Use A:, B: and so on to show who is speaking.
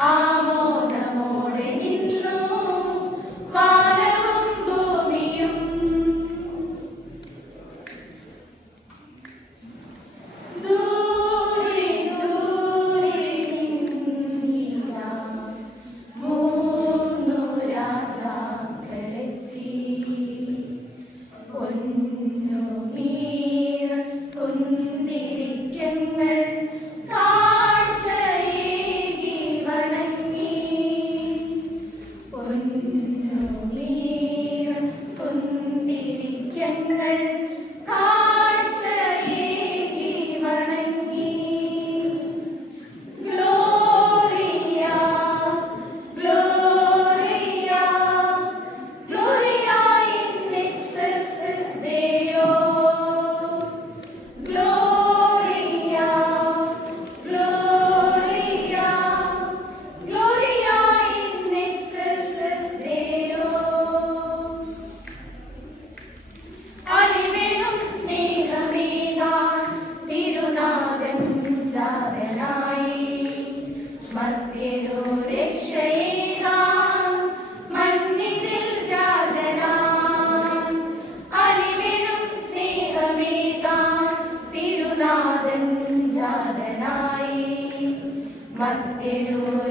A: Amen.
B: Amen. Deus.